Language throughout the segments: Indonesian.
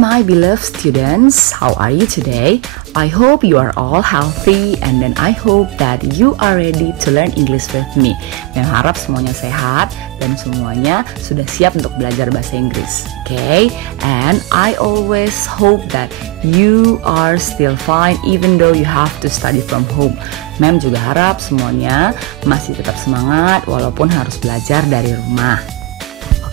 my beloved students, how are you today? I hope you are all healthy and then I hope that you are ready to learn English with me. Yang harap semuanya sehat dan semuanya sudah siap untuk belajar bahasa Inggris. Okay? And I always hope that you are still fine even though you have to study from home. Mem juga harap semuanya masih tetap semangat walaupun harus belajar dari rumah.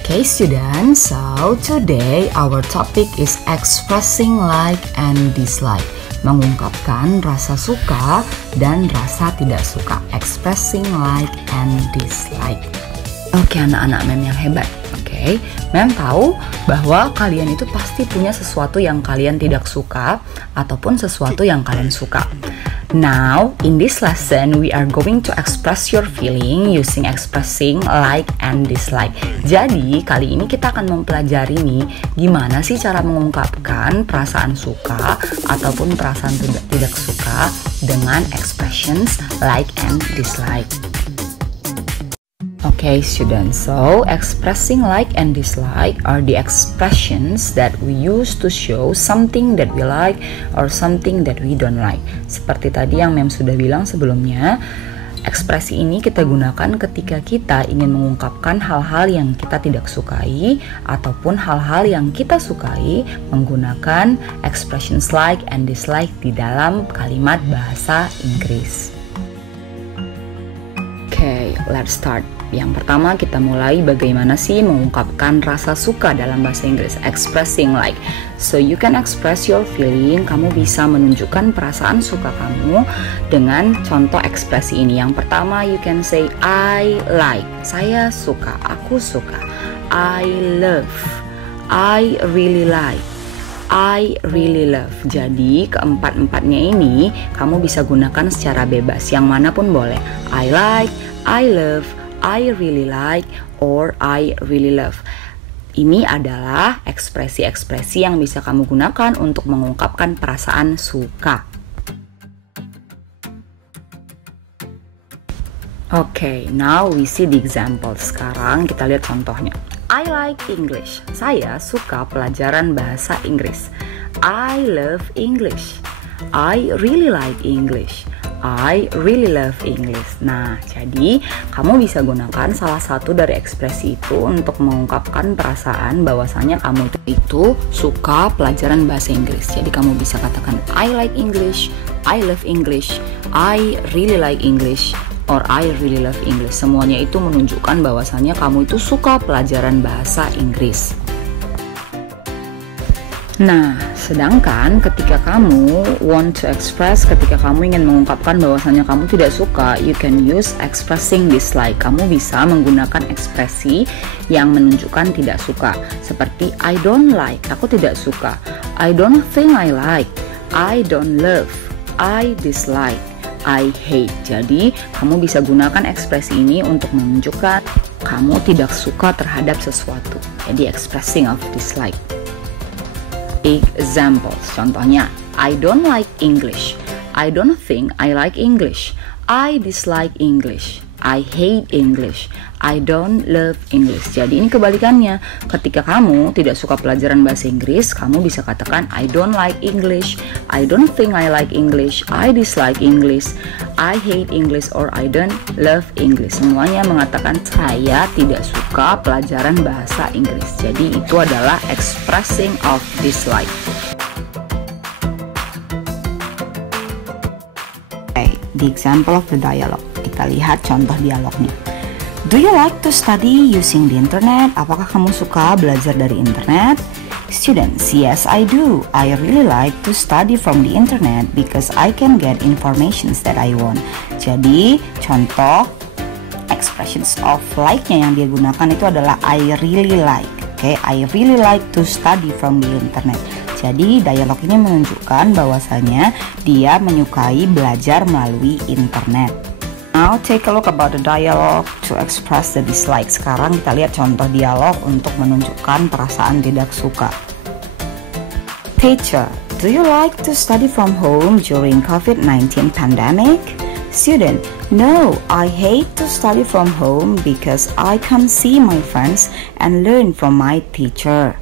Okay students, so today our topic is expressing like and dislike. Mengungkapkan rasa suka dan rasa tidak suka. Expressing like and dislike. Oke anak-anak Mem yang hebat. Oke, Mem tahu bahwa kalian itu pasti punya sesuatu yang kalian tidak suka ataupun sesuatu yang kalian suka. Now, in this lesson, we are going to express your feeling using expressing like and dislike. Jadi, kali ini kita akan mempelajari nih, gimana sih cara mengungkapkan perasaan suka ataupun perasaan tidak suka dengan expressions like and dislike. Okay students, so expressing like and dislike are the expressions that we use to show something that we like or something that we don't like. Seperti tadi yang Mem sudah bilang sebelumnya, ekspresi ini kita gunakan ketika kita ingin mengungkapkan hal-hal yang kita tidak sukai ataupun hal-hal yang kita sukai menggunakan expressions like and dislike di dalam kalimat bahasa Inggris. Okay, let's start. Yang pertama kita mulai bagaimana sih mengungkapkan rasa suka dalam bahasa Inggris, expressing like. So you can express your feeling, kamu bisa menunjukkan perasaan suka kamu dengan contoh ekspresi ini. Yang pertama you can say I like, saya suka, aku suka. I love, I really like, I really love. Jadi keempat-empatnya ini kamu bisa gunakan secara bebas, yang manapun boleh. I like, I love, I really like, or I really love. Ini adalah ekspresi-ekspresi yang bisa kamu gunakan untuk mengungkapkan perasaan suka. Okay, now we see the example. Sekarang kita lihat contohnya. I like English. Saya suka pelajaran bahasa Inggris. I love English. I really like English. I really love English. Nah, jadi kamu bisa gunakan salah satu dari ekspresi itu untuk mengungkapkan perasaan bahwasanya kamu itu suka pelajaran bahasa Inggris. Jadi kamu bisa katakan I like English, I love English, I really like English, or I really love English. Semuanya itu menunjukkan bahwasanya kamu itu suka pelajaran bahasa Inggris. Nah, sedangkan ketika kamu want to express, ketika kamu ingin mengungkapkan bahwasannya kamu tidak suka, you can use expressing dislike. Kamu bisa menggunakan ekspresi yang menunjukkan tidak suka. Seperti I don't like, aku tidak suka. I don't think I like, I don't love, I dislike, I hate. Jadi, kamu bisa gunakan ekspresi ini untuk menunjukkan kamu tidak suka terhadap sesuatu. Jadi, expressing of dislike. Examples, contohnya I don't like English, I don't think I like English, I dislike English, I hate English, I don't love English. Jadi ini kebalikannya. Ketika kamu tidak suka pelajaran bahasa Inggris, kamu bisa katakan I don't like English, I don't think I like English, I dislike English, I hate English, or I don't love English. Semuanya mengatakan saya tidak suka pelajaran bahasa Inggris. Jadi itu adalah expressing of dislike. Okay, the example of the dialogue. Kita lihat contoh dialognya. Do you like to study using the internet? Apakah kamu suka belajar dari internet? Students, yes I do. I really like to study from the internet because I can get informations that I want. Jadi, contoh expressions of like-nya yang dia gunakan itu adalah I really like. Okay, I really like to study from the internet. Jadi, dialog ini menunjukkan bahwasanya dia menyukai belajar melalui internet. Now take a look about the dialogue to express the dislike. Sekarang kita lihat contoh dialog untuk menunjukkan perasaan tidak suka. Teacher, do you like to study from home during COVID-19 pandemic? Student, no, I hate to study from home because I can't see my friends and learn from my teacher.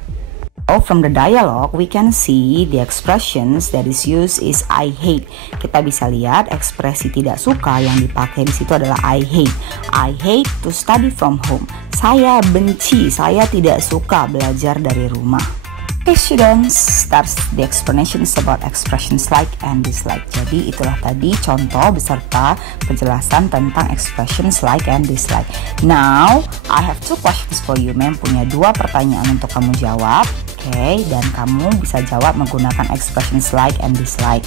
So from the dialogue, we can see the expressions that is used is I hate. Kita bisa lihat ekspresi tidak suka yang dipakai di situ adalah I hate. I hate to study from home. Saya benci, saya tidak suka belajar dari rumah. Okay students, that's the explanations about expressions like and dislike. Jadi itulah tadi contoh beserta penjelasan tentang expressions like and dislike. Now, I have two questions for you. Mem punya dua pertanyaan untuk kamu jawab. Okay, dan kamu bisa jawab menggunakan expressions like and dislike.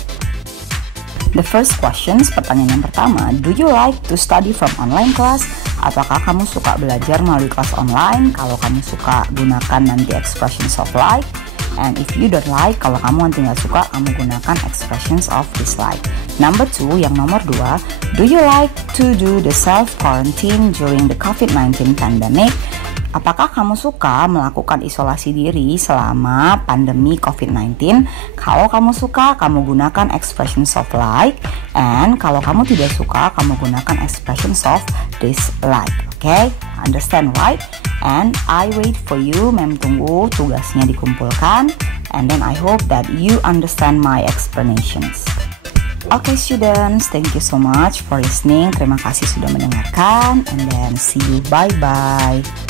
The first questions, pertanyaan yang pertama, do you like to study from online class? Apakah kamu suka belajar melalui kelas online? Kalau kamu suka, gunakan nanti expressions of like. And if you don't like, kalau kamu nanti nggak suka, kamu gunakan expressions of dislike. Number 2, yang nomor 2, do you like to do the self-quarantine during the COVID-19 pandemic? Apakah kamu suka melakukan isolasi diri selama pandemi COVID-19? Kalau kamu suka, kamu gunakan expressions of like. And kalau kamu tidak suka, kamu gunakan expressions of dislike. Okay? Understand, right? And I wait for you. Mem tunggu tugasnya dikumpulkan. And then I hope that you understand my explanations. Okay students, thank you so much for listening. Terima kasih sudah mendengarkan. And then see you. Bye-bye.